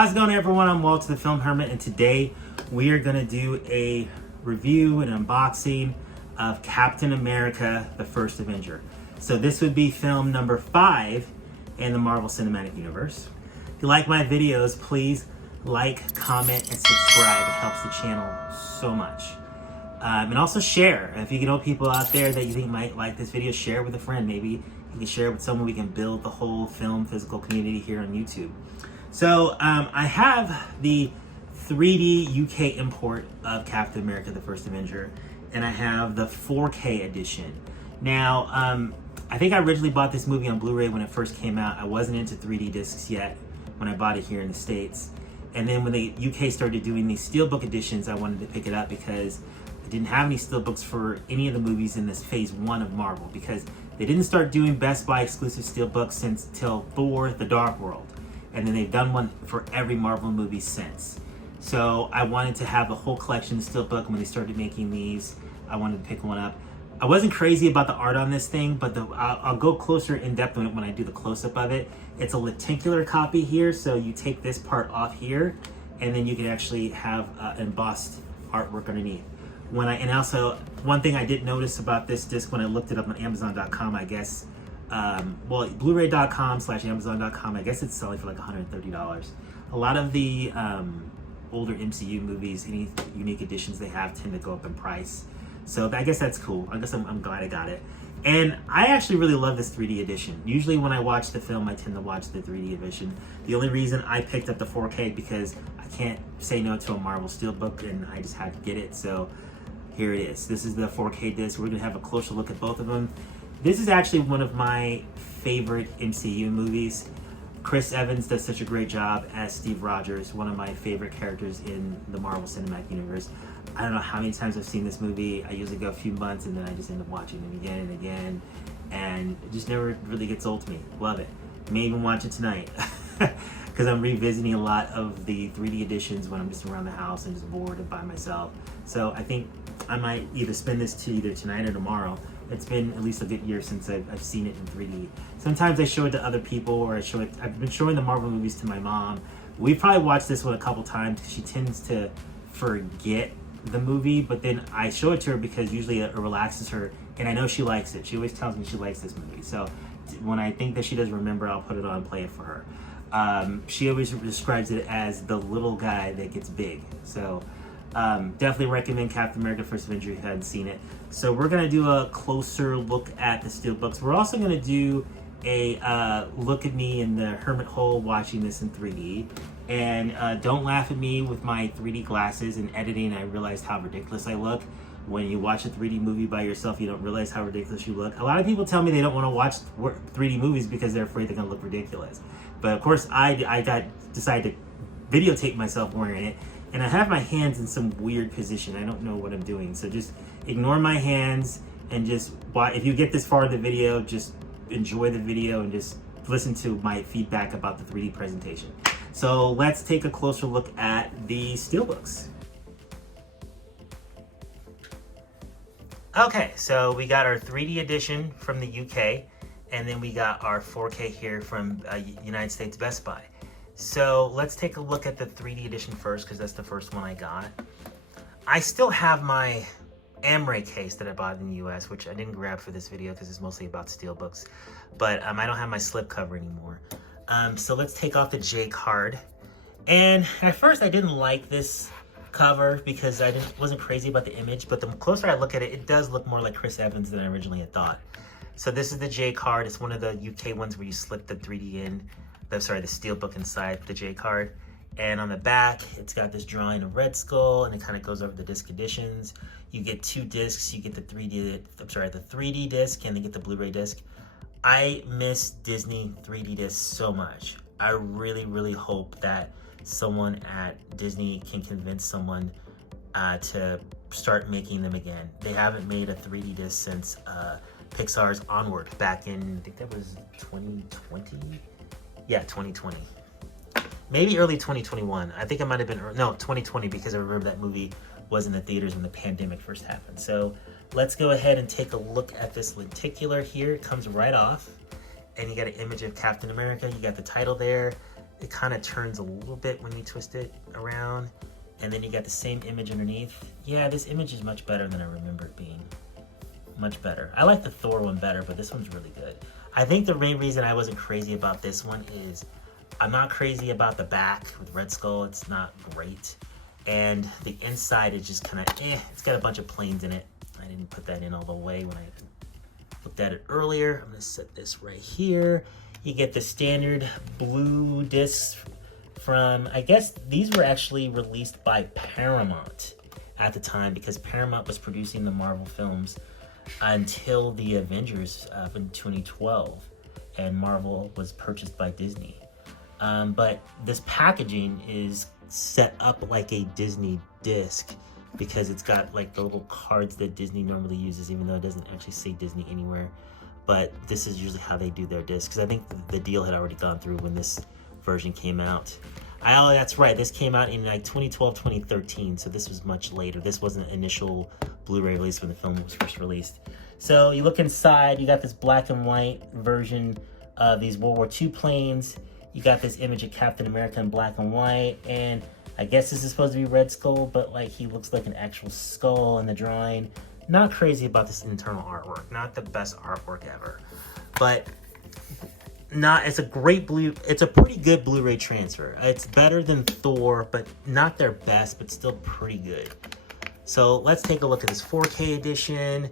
How's it going, everyone? I'm Walt, the Film Hermit, and today we are going to do a review and unboxing of Captain America, the First Avenger. So this would be film number 5 in the Marvel Cinematic Universe. If you like my videos, please like, comment, and subscribe. It helps the channel so much. And also share. If you know people out there that you think might like this video, share it with a friend. Maybe you can share it with someone. We can build the whole film physical community here on YouTube. So I have the 3D UK import of Captain America, the First Avenger, and I have the 4K edition. Now, I think I originally bought this movie on Blu-ray when it first came out. I wasn't into 3D discs yet when I bought it here in the States. And then when the UK started doing these Steelbook editions, I wanted to pick it up because I didn't have any Steelbooks for any of the movies in this phase 1 of Marvel, because they didn't start doing Best Buy exclusive Steelbooks until Thor: The Dark World. And then they've done one for every Marvel movie since. So I wanted to have the whole collection of Steelbook, and when they started making these, I wanted to pick one up. I wasn't crazy about the art on this thing, but I'll go closer in depth on it when I do the close-up of it. It's a lenticular copy here, so you take this part off here, and then you can actually have embossed artwork underneath. And also, one thing I did notice about this disc when I looked it up on Amazon.com, I guess, Blu-ray.com/Amazon.com, I guess it's selling for like $130. A lot of the older MCU movies, any unique editions they have, tend to go up in price. So I guess that's cool. I guess I'm glad I got it. And I actually really love this 3D edition. Usually when I watch the film, I tend to watch the 3D edition. The only reason I picked up the 4K because I can't say no to a Marvel Steelbook, and I just had to get it. So here it is. This is the 4K disc. We're going to have a closer look at both of them. This is actually one of my favorite MCU movies. Chris Evans does such a great job as Steve Rogers, one of my favorite characters in the Marvel Cinematic Universe. I don't know how many times I've seen this movie. I usually go a few months and then I just end up watching it again and again. And it just never really gets old to me. Love it. May even watch it tonight because I'm revisiting a lot of the 3D editions when I'm just around the house and just bored and by myself. So I think I might either spend this to either tonight or tomorrow. It's been at least a good year since I've seen it in 3D. Sometimes I show it to other people, or I've been showing the Marvel movies to my mom. We've probably watched this one a couple times because she tends to forget the movie, but then I show it to her because usually it relaxes her, and I know she likes it. She always tells me she likes this movie. So when I think that she doesn't remember, I'll put it on and play it for her. She always describes it as the little guy that gets big. So definitely recommend Captain America First Avenger if you haven't seen it. So we're going to do a closer look at the Steelbooks. We're also going to do a look at me in the Hermit hole watching this in 3D. And don't laugh at me with my 3D glasses and editing. I realized how ridiculous I look. When you watch a 3D movie by yourself, you don't realize how ridiculous you look. A lot of people tell me they don't want to watch 3D movies because they're afraid they're going to look ridiculous. But of course, I decided to videotape myself wearing it. And I have my hands in some weird position. I don't know what I'm doing. So just ignore my hands and just watch. If you get this far in the video, just enjoy the video and just listen to my feedback about the 3D presentation. So let's take a closer look at the Steelbooks. Okay, so we got our 3D edition from the UK, and then we got our 4K here from United States Best Buy. So let's take a look at the 3D edition first, because that's the first one I got. I still have my Amray case that I bought in the US, which I didn't grab for this video because it's mostly about Steelbooks. But I don't have my slipcover anymore. So let's take off the J card. And at first I didn't like this cover because I wasn't crazy about the image, but the closer I look at it, it does look more like Chris Evans than I originally had thought. So this is the J card. It's one of the UK ones where you slip the 3D in. The Steelbook inside the J card. And on the back, it's got this drawing of Red Skull, and it kind of goes over the disc editions. You get 2 discs. You get the 3D disc, and then get the Blu-ray disc. I miss Disney 3D discs so much. I really, really hope that someone at Disney can convince someone to start making them again. They haven't made a 3D disc since Pixar's Onward back in, I think that was 2020? Yeah, 2020. Maybe early 2021. I think it might have been, no, 2020, because I remember that movie was in the theaters when the pandemic first happened. So let's go ahead and take a look at this lenticular here. It comes right off, and you got an image of Captain America. You got the title there, it kind of turns a little bit when you twist it around, and then you got the same image underneath. Yeah, this image is much better than I remember it being. Much better. I like the Thor one better, but this one's really good. I think the main reason I wasn't crazy about this one is I'm not crazy about the back with Red Skull. It's not great. And the inside is just kind of it's got a bunch of planes in it. I didn't put that in all the way when I looked at it earlier. I'm gonna set this right here. You get the standard blue discs from, I guess these were actually released by Paramount at the time, because Paramount was producing the Marvel films until the Avengers in 2012, and Marvel was purchased by Disney. But this packaging is set up like a Disney disc, because it's got like the little cards that Disney normally uses, even though it doesn't actually say Disney anywhere. But this is usually how they do their discs, because I think the deal had already gone through when this version came out. Oh, that's right, this came out in like 2012, 2013, so this was much later. This wasn't an initial Blu-ray release when the film was first released. So you look inside, you got this black and white version of these World War II planes. You got this image of Captain America in black and white, and I guess this is supposed to be Red Skull, but like he looks like an actual skull in the drawing. Not crazy about this internal artwork, not the best artwork ever, but it's a pretty good Blu-ray transfer. It's better than Thor, but not their best, but still pretty good. So let's take a look at this 4K edition.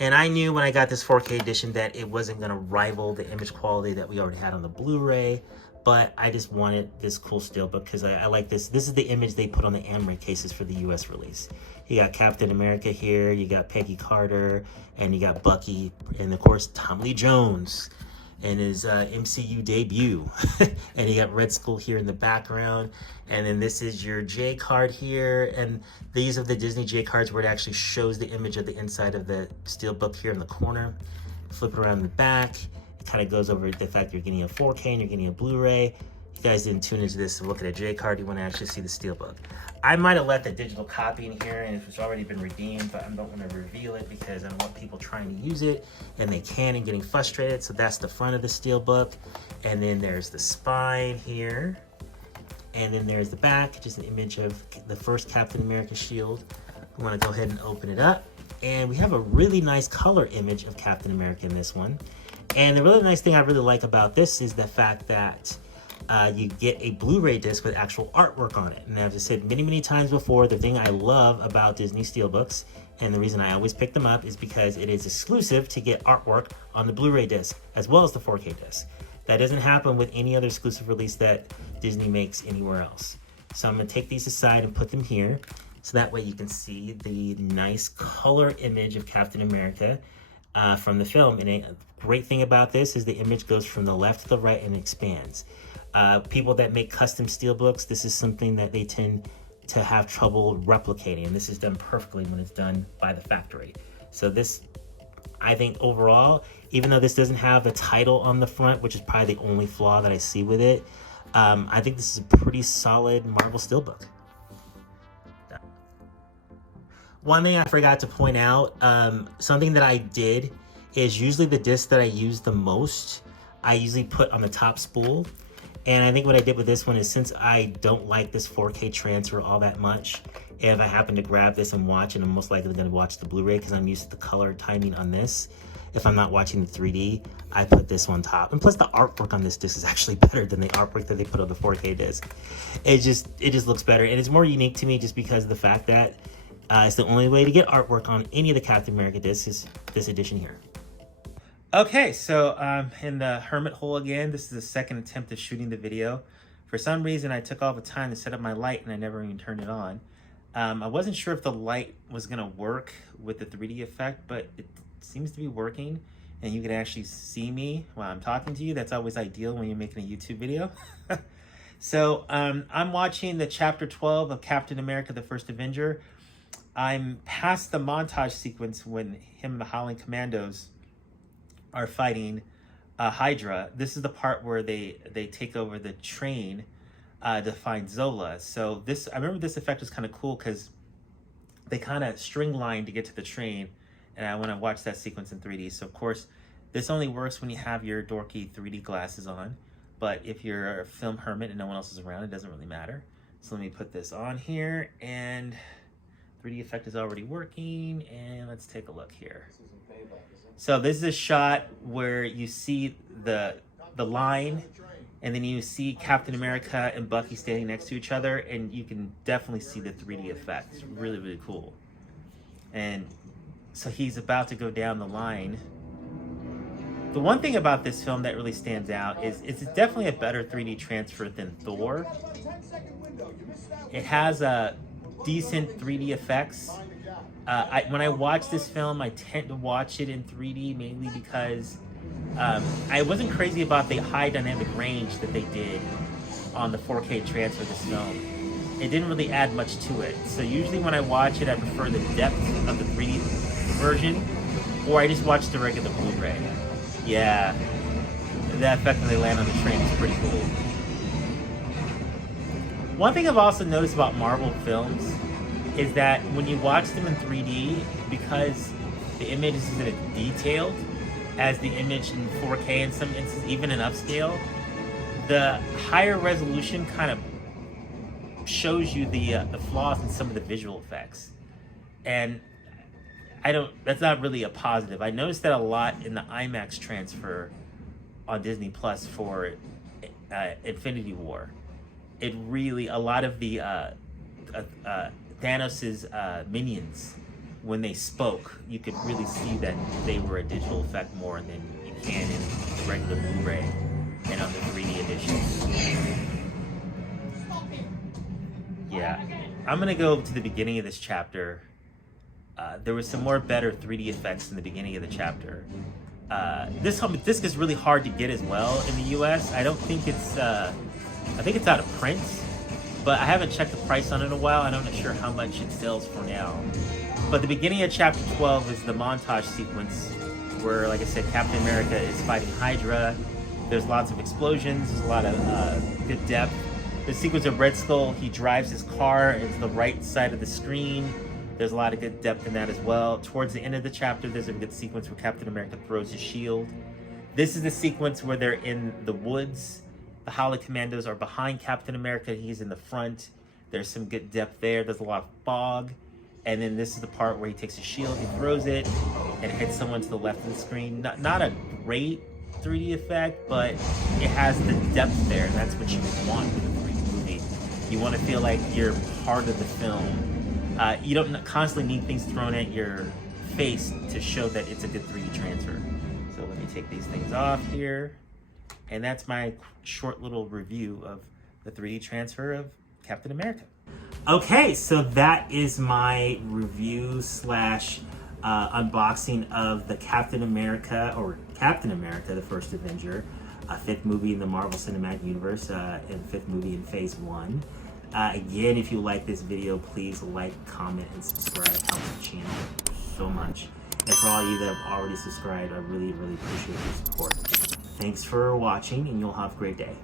And I knew when I got this 4K edition that it wasn't gonna rival the image quality that we already had on the Blu-ray, but I just wanted this cool Steelbook because I like this. This is the image they put on the Amaray cases for the US release. You got Captain America here, you got Peggy Carter, and you got Bucky, and of course Tommy Lee Jones and his MCU debut. And you got Red Skull here in the background, and then this is your J card here, and these are the Disney J cards where it actually shows the image of the inside of the Steelbook here in the corner. Flip it around the back, it kind of goes over the fact you're getting a 4K and you're getting a Blu-ray. You guys didn't tune into this to look at a J card, you want to actually see the Steelbook. I might have left the digital copy in here and it's already been redeemed, but I don't want to reveal it because I don't want people trying to use it and they can and getting frustrated. So that's the front of the Steelbook, and then there's the spine here, and then there's the back, just an image of the first Captain America shield. We want to go ahead and open it up, and we have a really nice color image of Captain America in this one. And the really nice thing I really like about this is the fact that you get a Blu-ray disc with actual artwork on it. And as I said many times before, the thing I love about Disney Steelbooks, and the reason I always pick them up, is because it is exclusive to get artwork on the Blu-ray disc as well as the 4K disc. That doesn't happen with any other exclusive release that Disney makes anywhere else. So I'm going to take these aside and put them here, so that way you can see the nice color image of Captain America from the film. And a great thing about this is the image goes from the left to the right and expands. People that make custom Steelbooks, this is something that they tend to have trouble replicating, and this is done perfectly when it's done by the factory. So this, I think overall, even though this doesn't have the title on the front, which is probably the only flaw that I see with it, I think this is a pretty solid Marvel Steelbook. One thing I forgot to point out, something that I did is usually the disc that I use the most, I usually put on the top spool. And I think what I did with this one is, since I don't like this 4K transfer all that much, if I happen to grab this and watch, and I'm most likely going to watch the Blu-ray because I'm used to the color timing on this, if I'm not watching the 3D, I put this on top. And plus the artwork on this disc is actually better than the artwork that they put on the 4K disc. It just looks better, and it's more unique to me just because of the fact that it's the only way to get artwork on any of the Captain America discs is this edition here. Okay, so in the Hermit hole again. This is the second attempt at shooting the video. For some reason, I took all the time to set up my light and I never even turned it on. I wasn't sure if the light was gonna work with the 3D effect, but it seems to be working, and you can actually see me while I'm talking to you. That's always ideal when you're making a YouTube video. So I'm watching the chapter 12 of Captain America, the First Avenger. I'm past the montage sequence when him and the Howling Commandos are fighting Hydra. This is the part where they take over the train to find Zola. So this, I remember this effect was kind of cool because they kind of string line to get to the train, and I want to watch that sequence in 3D. So of course, this only works when you have your dorky 3D glasses on, but if you're a film hermit and no one else is around, it doesn't really matter. So let me put this on here, and 3D effect is already working, and let's take a look here. So this is a shot where you see the line, and then you see Captain America and Bucky standing next to each other, and you can definitely see the 3D effect. It's really, really cool. And so he's about to go down the line. The one thing about this film that really stands out is it's definitely a better 3D transfer than Thor. It has a decent 3D effects. When I watch this film, I tend to watch it in 3D mainly because I wasn't crazy about the high dynamic range that they did on the 4K transfer of this film. It didn't really add much to it. So usually when I watch it, I prefer the depth of the 3D version, or I just watch the regular Blu-ray. Yeah, that effect when they land on the train is pretty cool. One thing I've also noticed about Marvel films is that when you watch them in 3D, because the image isn't as detailed as the image in 4K in some instances, even in upscale, the higher resolution kind of shows you the flaws in some of the visual effects. And that's not really a positive. I noticed that a lot in the IMAX transfer on Disney Plus for Infinity War. It really, a lot of the Thanos' minions, when they spoke, you could really see that they were a digital effect more than you can in the regular Blu-ray and on the 3D edition. Yeah, I'm gonna go to the beginning of this chapter. There was some more better 3D effects in the beginning of the chapter. This disc is really hard to get as well in the US. I don't think it's, I think it's out of print, but I haven't checked the price on it in a while. I'm not sure how much it sells for now. But the beginning of chapter 12 is the montage sequence where, like I said, Captain America is fighting Hydra. There's lots of explosions, there's a lot of good depth. The sequence of Red Skull, he drives his car into the right side of the screen. There's a lot of good depth in that as well. Towards the end of the chapter, there's a good sequence where Captain America throws his shield. This is the sequence where they're in the woods. The Howling Commandos are behind Captain America. He's in the front. There's some good depth there. There's a lot of fog. And then this is the part where he takes his shield, he throws it, and hits someone to the left of the screen. Not a great 3D effect, but it has the depth there, and that's what you want with a 3D movie. You want to feel like you're part of the film. You don't constantly need things thrown at your face to show that it's a good 3D transfer. So let me take these things off here. And that's my short little review of the 3D transfer of Captain America. Okay, so that is my review slash unboxing of the Captain America, the First Avenger, fifth movie in the Marvel Cinematic Universe, and fifth movie in Phase 1. Again, if you like this video, please like, comment, and subscribe. It helps the channel so much. And for all of you that have already subscribed, I really, really appreciate your support. Thanks for watching, and you'll have a great day.